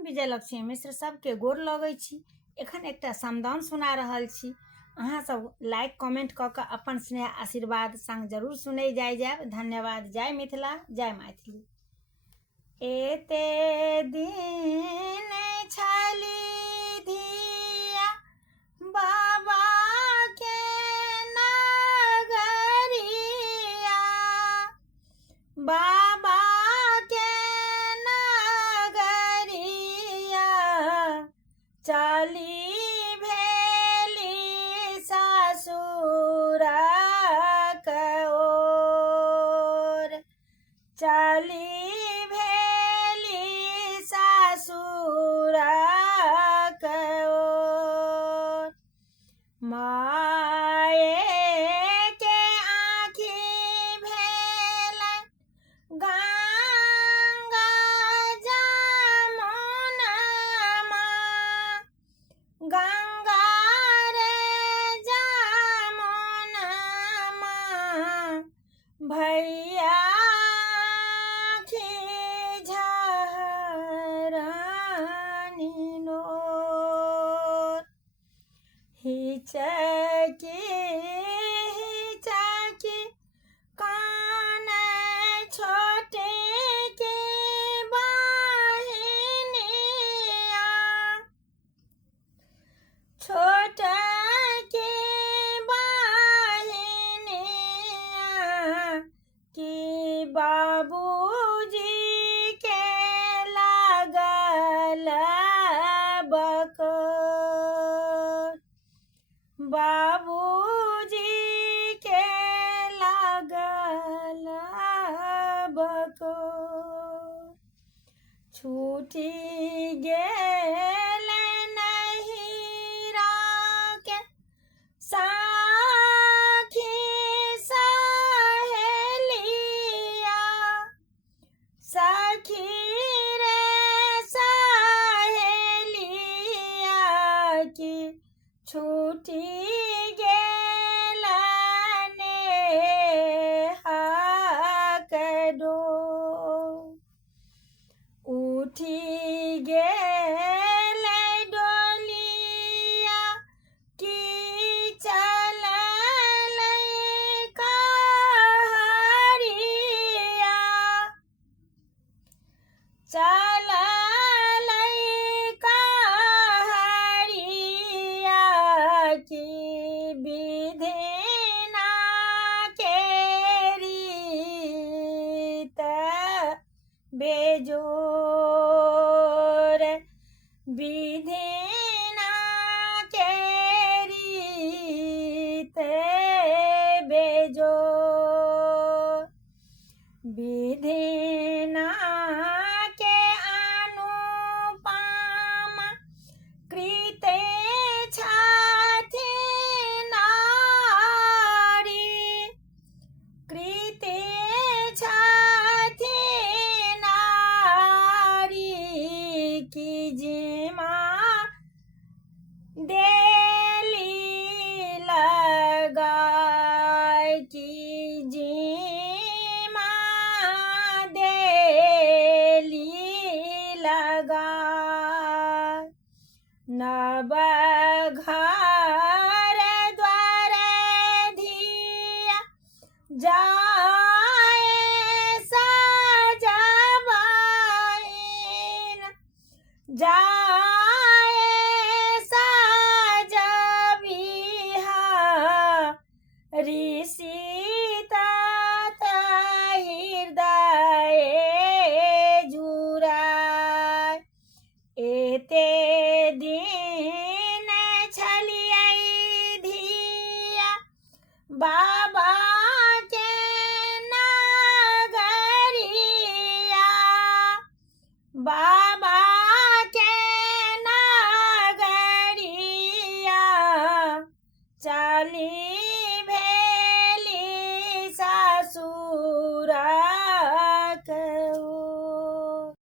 हम विजयलक्ष्मी मिश्र सबके गोर लगै छी। एखन एकटा समदाउन सुना रहल छी। अहाँ सब लाइक कमेंट कऽ कऽ अपन स्नेह आशीर्वाद संग जरूर सुनै जायब। धन्यवाद। जय मिथिला, जय मैथिली। एते दिन छली धिया बाबा के नगरिया, बाबा के नगरिया चली भेली ससुरक ओर, चली ससुरक ओर। माए के आँखि भेलनि गंगा जमुनमा, गंगा रे जमुनमा भैया हिचकी हिचकी काने छोटे के बहिनिया, छोटे के बहिनिया कि बाबूजी के लागल बकोर, बाबूजी के लागल बकोर। छूटी गेल नहिरा के साखी सहेलिया, सखी रे सहेलिया की छूटी गेल नेहाक डोर, उठी गेल डोलिया की चलल कहरिया, चलल कहरिया की विधिना के रीत बेजोर, विधिना के रीत बेजोर। विधिना के अनुपमा कृते छथि नारी, कृते छथि नारी की जिमा देली लगाय, की जिमा देली लगाय। नव घर द्वार धिया जाए सजबाइन, जाए सजबिहा ऋषि तात हृदय जुराय। एते दिन छलियै धिया बाबा